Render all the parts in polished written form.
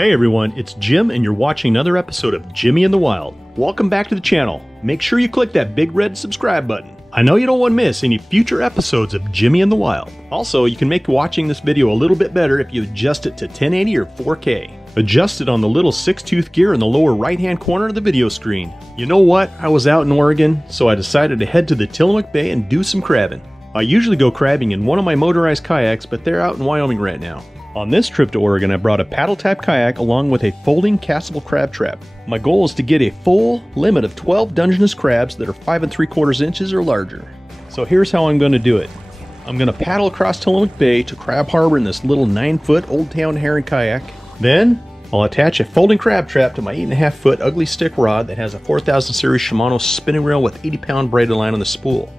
Hey everyone, it's Jim and you're watching another episode of Jimmy in the Wild. Welcome back to the channel. Make sure you click that big red subscribe button. I know you don't want to miss any future episodes of Jimmy in the Wild. Also, you can make watching this video a little bit better if you adjust it to 1080 or 4K. Adjust it on the little 6-tooth gear in the lower right hand corner of the video screen. You know what? I was out in Oregon, so I decided to head to the Tillamook Bay and do some crabbing. I usually go crabbing in one of my motorized kayaks, but they're out in Wyoming right now. On this trip to Oregon, I brought a paddle type kayak along with a folding castable crab trap. My goal is to get a full limit of 12 Dungeness crabs that are 5 3/4 inches or larger. So here's how I'm going to do it. I'm going to paddle across Tillamook Bay to Crab Harbor in this little 9-foot Old Town herring kayak. Then I'll attach a folding crab trap to my 8.5-foot ugly stick rod that has a 4000 series Shimano spinning reel with 80-pound braided line on the spool.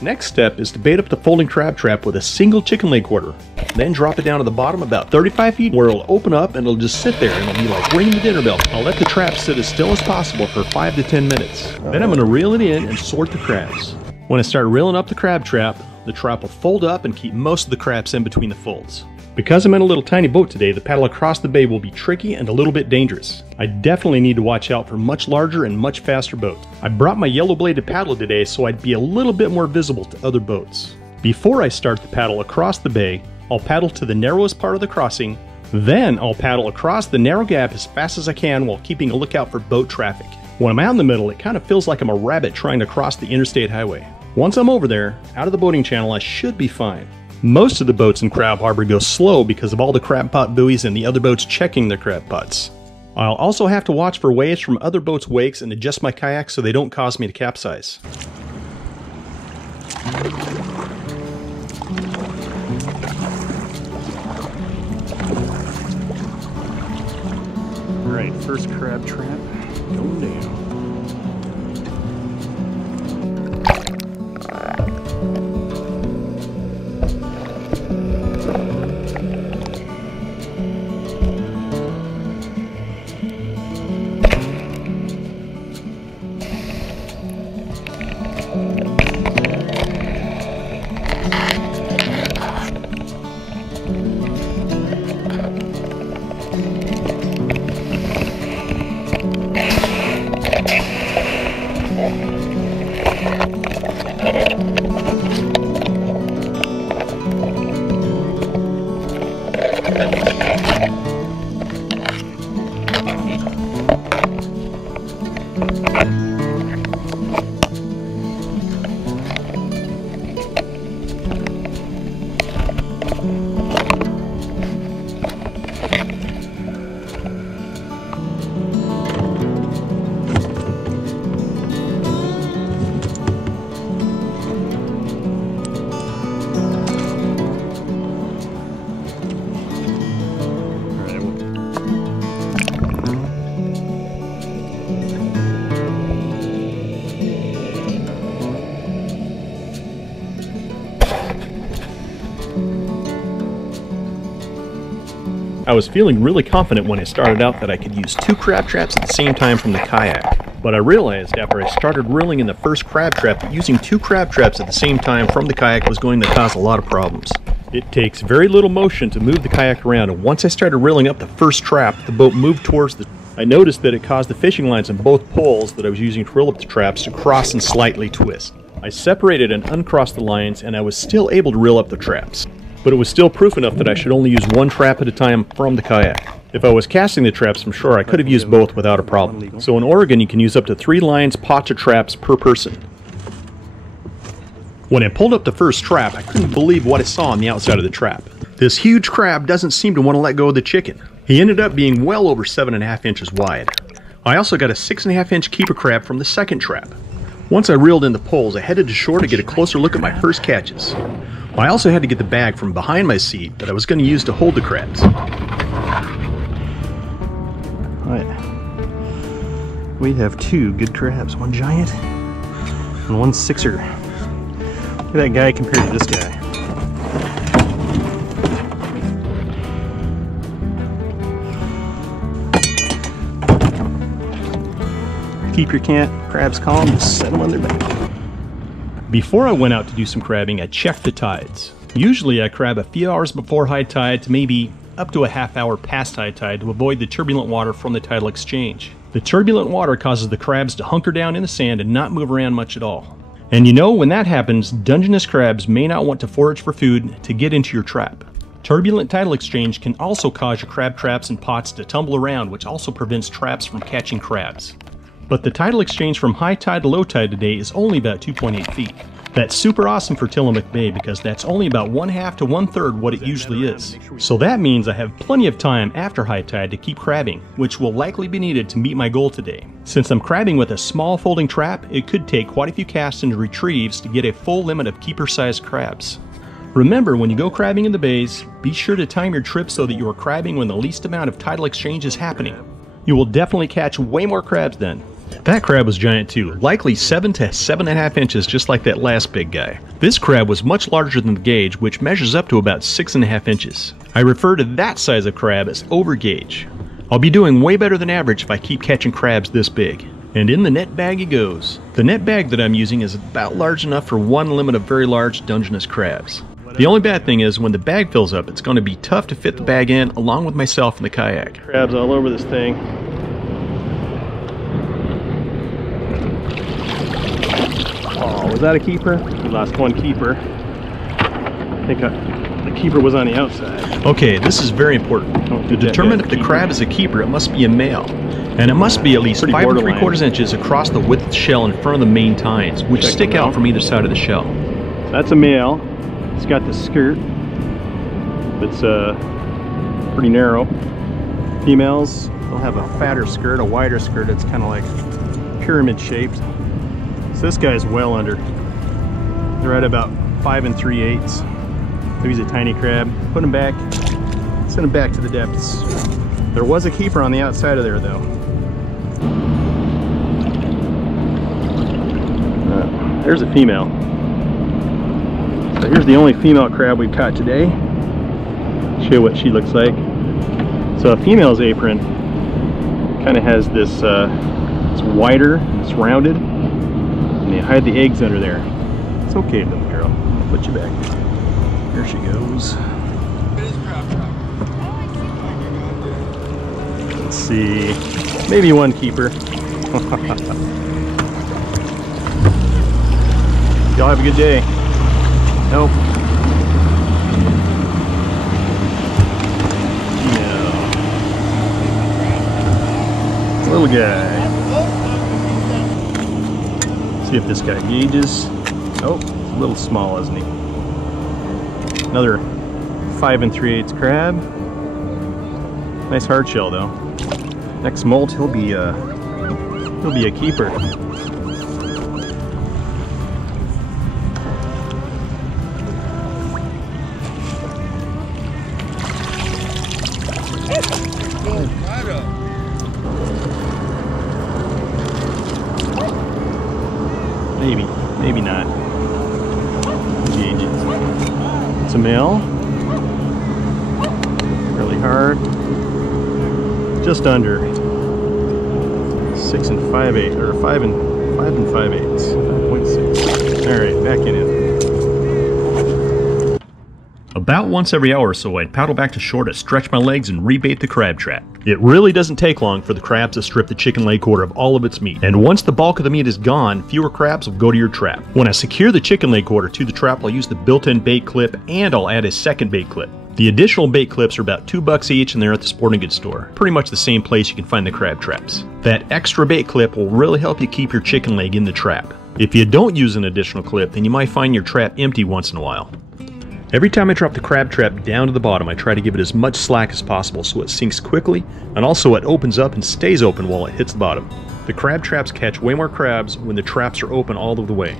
Next step is to bait up the folding crab trap with a single chicken leg quarter. Then drop it down to the bottom about 35 feet where it'll open up and it'll just sit there and it'll be like ringing the dinner bell. I'll let the trap sit as still as possible for 5 to 10 minutes. Then I'm going to reel it in and sort the crabs. When I start reeling up the crab trap, the trap will fold up and keep most of the crabs in between the folds. Because I'm in a little tiny boat today, the paddle across the bay will be tricky and a little bit dangerous. I definitely need to watch out for much larger and much faster boats. I brought my yellow bladed paddle today so I'd be a little bit more visible to other boats. Before I start the paddle across the bay, I'll paddle to the narrowest part of the crossing, then I'll paddle across the narrow gap as fast as I can while keeping a lookout for boat traffic. When I'm out in the middle, it kind of feels like I'm a rabbit trying to cross the interstate highway. Once I'm over there, out of the boating channel, I should be fine. Most of the boats in Crab Harbor go slow because of all the crab pot buoys and the other boats checking their crab pots. I'll also have to watch for waves from other boats' wakes and adjust my kayak so they don't cause me to capsize. Alright, first crab trap going down. I was feeling really confident when I started out that I could use 2 crab traps at the same time from the kayak. But I realized after I started reeling in the first crab trap that using 2 crab traps at the same time from the kayak was going to cause a lot of problems. It takes very little motion to move the kayak around, and once I started reeling up the first trap, the boat moved towards the... I noticed that it caused the fishing lines on both poles that I was using to reel up the traps to cross and slightly twist. I separated and uncrossed the lines, and I was still able to reel up the traps. But it was still proof enough that I should only use 1 trap at a time from the kayak. If I was casting the traps from shore, I could have used both without a problem. So in Oregon, you can use up to 3 lines, pots, or traps per person. When I pulled up the first trap, I couldn't believe what I saw on the outside of the trap. This huge crab doesn't seem to want to let go of the chicken. He ended up being well over 7.5 inches wide. I also got a 6.5-inch keeper crab from the second trap. Once I reeled in the poles, I headed to shore to get a closer look at my first catches. I also had to get the bag from behind my seat that I was going to use to hold the crabs. Alright. We have 2 good crabs, 1 giant and 1 6er. Look at that guy compared to this guy. Keep your crabs calm, just set them on their back. Before I went out to do some crabbing, I checked the tides. Usually I crab a few hours before high tide to maybe up to a half hour past high tide to avoid the turbulent water from the tidal exchange. The turbulent water causes the crabs to hunker down in the sand and not move around much at all. And you know, when that happens, Dungeness crabs may not want to forage for food to get into your trap. Turbulent tidal exchange can also cause your crab traps and pots to tumble around, which also prevents traps from catching crabs. But the tidal exchange from high tide to low tide today is only about 2.8 feet. That's super awesome for Tillamook Bay because that's only about 1/2 to 1/3 what it usually is. So that means I have plenty of time after high tide to keep crabbing, which will likely be needed to meet my goal today. Since I'm crabbing with a small folding trap, it could take quite a few casts and retrieves to get a full limit of keeper-sized crabs. Remember, when you go crabbing in the bays, be sure to time your trip so that you are crabbing when the least amount of tidal exchange is happening. You will definitely catch way more crabs then. That crab was giant too, likely 7 to 7.5 inches, just like that last big guy. This crab was much larger than the gauge, which measures up to about 6.5 inches. I refer to that size of crab as over gauge. I'll be doing way better than average if I keep catching crabs this big. And in the net bag he goes. The net bag that I'm using is about large enough for one limit of very large Dungeness crabs. The only bad thing is when the bag fills up, it's going to be tough to fit the bag in along with myself and the kayak. Crabs all over this thing. Oh, was that a keeper? We lost one keeper. I think the keeper was on the outside. Okay, this is very important. To determine if the crab is a keeper, it must be a male. And it must be at least 5 3/4 inches across the width of the shell in front of the main tines, which stick out from either side of the shell. That's a male. It's got the skirt. It's pretty narrow. Females, they'll have a fatter skirt, a wider skirt. It's kind of like pyramid shaped. So this guy's well under. They're at about 5 3/8. Maybe he's a tiny crab. Put him back. Send him back to the depths. There was a keeper on the outside of there though. There's a female. So here's the only female crab we've caught today. Show you what she looks like. So a female's apron kind of has this, it's wider, it's rounded, and they hide the eggs under there. It's okay, little girl. I'll put you back. Here she goes. Let's see, maybe one keeper. Y'all have a good day. Nope. No. Little guy. See if this guy gauges. Oh, a little small, isn't he? Another 5 3/8 crab. Nice hard shell though. Next molt, he'll be a keeper. Maybe not. Gauge it. It's a male. Really hard. Just under 6 5/8 or 5 5/8. 5.6. All right, back in it. About once every hour or so, I'd paddle back to shore to stretch my legs and rebait the crab trap. It really doesn't take long for the crabs to strip the chicken leg quarter of all of its meat, and once the bulk of the meat is gone, fewer crabs will go to your trap. When I secure the chicken leg quarter to the trap, I'll use the built-in bait clip, and I'll add a second bait clip. The additional bait clips are about $2 each, and they're at the sporting goods store. Pretty much the same place you can find the crab traps. That extra bait clip will really help you keep your chicken leg in the trap. If you don't use an additional clip, then you might find your trap empty once in a while. Every time I drop the crab trap down to the bottom, I try to give it as much slack as possible so it sinks quickly, and also it opens up and stays open while it hits the bottom. The crab traps catch way more crabs when the traps are open all of the way.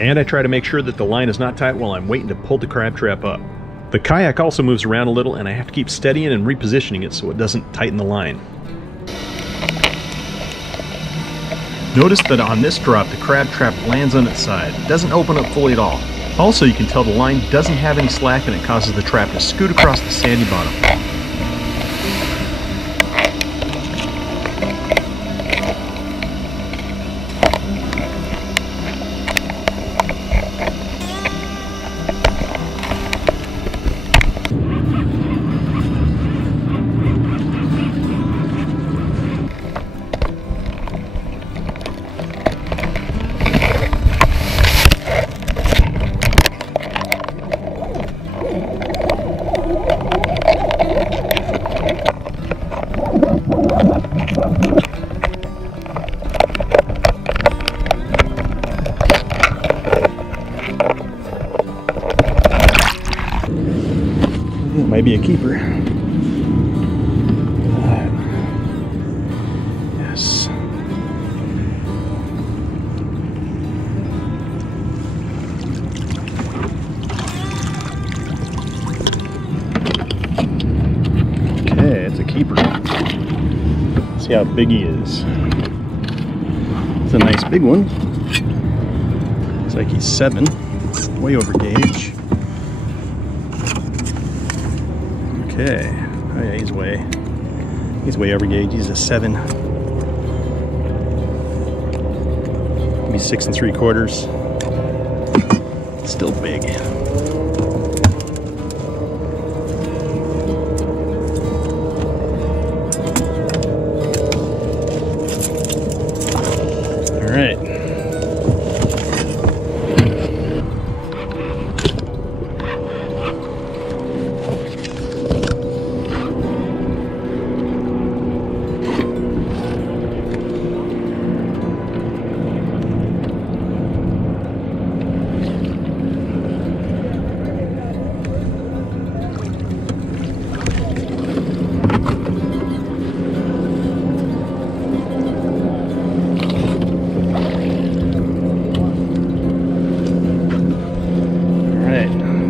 And I try to make sure that the line is not tight while I'm waiting to pull the crab trap up. The kayak also moves around a little, and I have to keep steadying and repositioning it so it doesn't tighten the line. Notice that on this drop, the crab trap lands on its side. It doesn't open up fully at all. Also, you can tell the line doesn't have any slack, and it causes the trap to scoot across the sandy bottom. might be a keeper. Yes. Okay, it's a keeper. Let's see how big he is. It's a nice big one. Looks like he's 7. Way over gauge. Okay. Oh yeah, he's way over gauge. He's a 7. Maybe 6 3/4. Still big. All right.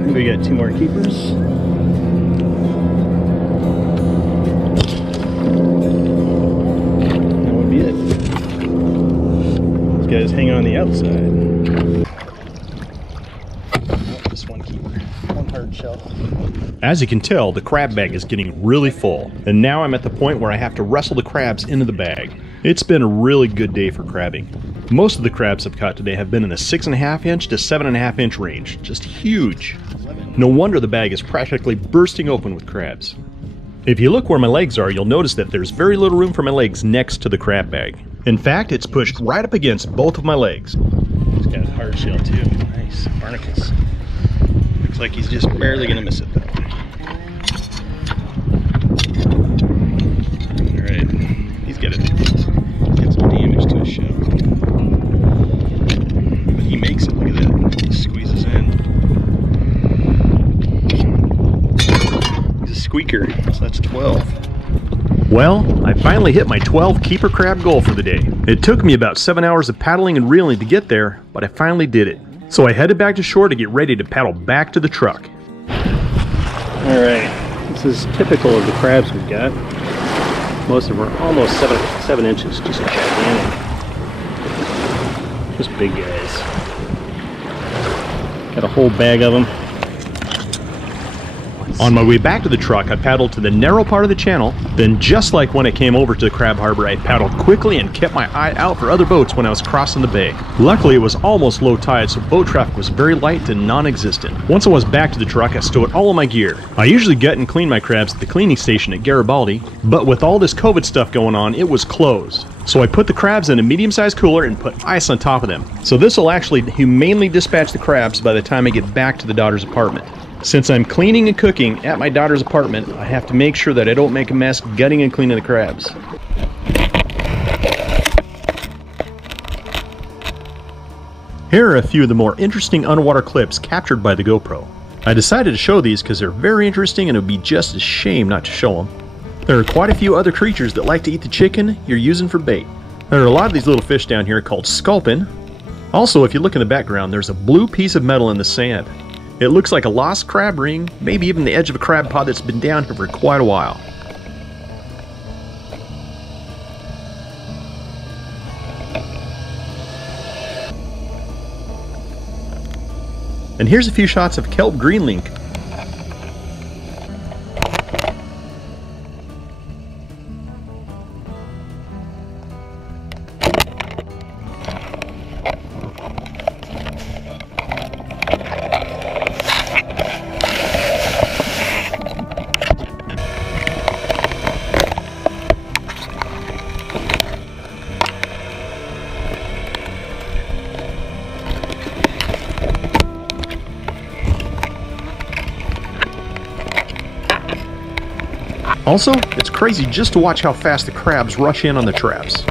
We got 2 more keepers. That would be it. These guys hang on the outside. Oh, just 1 keeper, 1 hard shell. As you can tell, the crab bag is getting really full, and now I'm at the point where I have to wrestle the crabs into the bag. It's been a really good day for crabbing. Most of the crabs I've caught today have been in the 6.5 inch to 7.5 inch range. Just huge. No wonder the bag is practically bursting open with crabs. If you look where my legs are, you'll notice that there's very little room for my legs next to the crab bag. In fact, it's pushed right up against both of my legs. He's got a hard shell too. Nice. Barnacles. Looks like he's just barely gonna miss it though. Alright. He's got some damage to his shell. But he makes it, look at that. He squeezes in. Squeaker, so that's 12. Well, I finally hit my 12 keeper crab goal for the day. It took me about 7 hours of paddling and reeling to get there, but I finally did it. So I headed back to shore to get ready to paddle back to the truck. Alright, this is typical of the crabs we've got. Most of them are almost 7 inches, just gigantic. Just big guys. Got a whole bag of them. On my way back to the truck, I paddled to the narrow part of the channel. Then, just like when I came over to the crab harbor, I paddled quickly and kept my eye out for other boats when I was crossing the bay. Luckily, it was almost low tide, so boat traffic was very light and non-existent. Once I was back to the truck, I stowed all of my gear. I usually gut and clean my crabs at the cleaning station at Garibaldi, but with all this COVID stuff going on, it was closed. So I put the crabs in a medium-sized cooler and put ice on top of them. So this will actually humanely dispatch the crabs by the time I get back to the daughter's apartment. Since I'm cleaning and cooking at my daughter's apartment, I have to make sure that I don't make a mess gutting and cleaning the crabs. Here are a few of the more interesting underwater clips captured by the GoPro. I decided to show these because they're very interesting and it would be just a shame not to show them. There are quite a few other creatures that like to eat the chicken you're using for bait. There are a lot of these little fish down here called sculpin. Also, if you look in the background, there's a blue piece of metal in the sand. It looks like a lost crab ring, maybe even the edge of a crab pod that's been down here for quite a while. And here's a few shots of kelp greenlink. Also, it's crazy just to watch how fast the crabs rush in on the traps.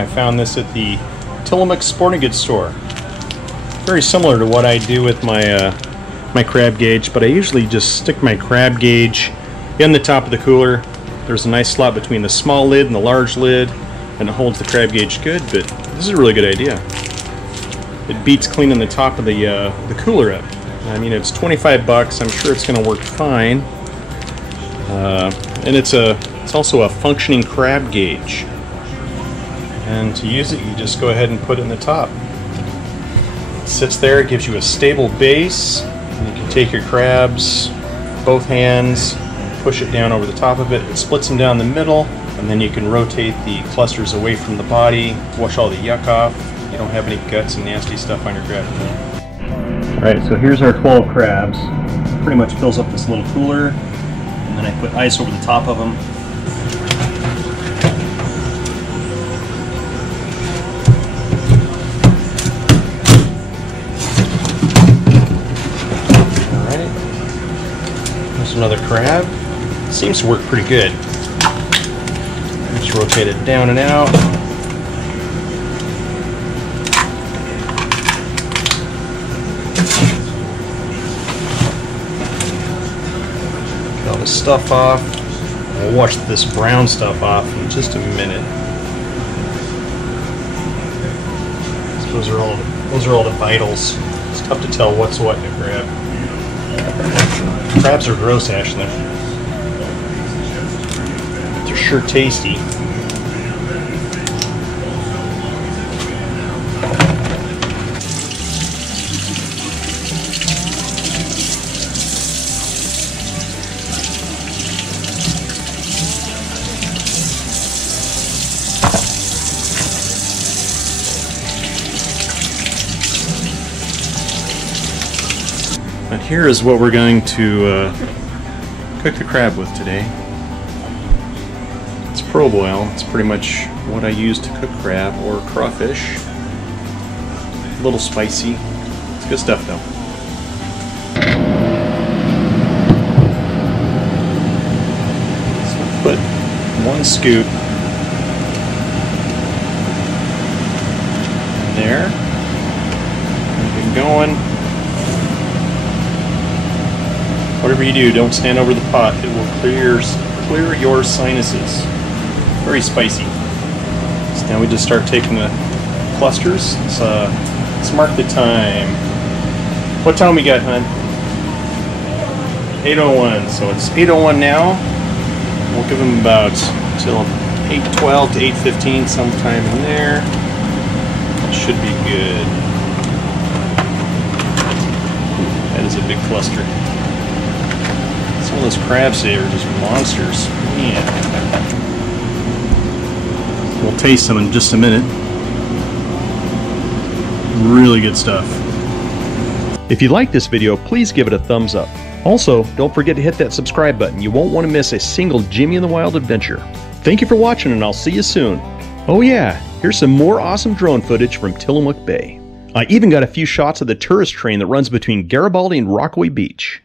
I found this at the Tillamook sporting goods store. Very similar to what I do with my my crab gauge, but I usually just stick my crab gauge in the top of the cooler. There's a nice slot between the small lid and the large lid, and it holds the crab gauge good, but this is a really good idea. It beats cleaning the top of the cooler up. I mean, it's 25 bucks. I'm sure it's going to work fine. And it's also a functioning crab gauge. And to use it, you just go ahead and put it in the top. It sits there, it gives you a stable base, and you can take your crabs, both hands, push it down over the top of it. It splits them down the middle, and then you can rotate the clusters away from the body, wash all the yuck off. You don't have any guts and nasty stuff on your crab. Alright, so here's our 12 crabs. Pretty much fills up this little cooler, and then I put ice over the top of them. Another crab. Seems to work pretty good. Just rotate it down and out. Get all the stuff off. We'll wash this brown stuff off in just a minute. Those are all the vitals. It's tough to tell what's what in a crab. Crabs are gross, Ashley. They're sure tasty. And here is what we're going to cook the crab with today. It's probe oil. It's pretty much what I use to cook crab or crawfish. A little spicy. It's good stuff though. So put one scoop there. Keep it going. Whatever you do, don't stand over the pot. It will clear your sinuses. Very spicy. So now we just start taking the clusters. Let's mark the time. What time we got, hon? 8:01. So it's 8:01 now. We'll give them about till 8:12 to 8:15, sometime in there. It should be good. That is a big cluster. Some of those crabs here are just monsters. Man. We'll taste them in just a minute. Really good stuff. If you like this video, please give it a thumbs up. Also, don't forget to hit that subscribe button. You won't want to miss a single Jimmy in the Wild adventure. Thank you for watching, and I'll see you soon. Oh yeah, here's some more awesome drone footage from Tillamook Bay. I even got a few shots of the tourist train that runs between Garibaldi and Rockaway Beach.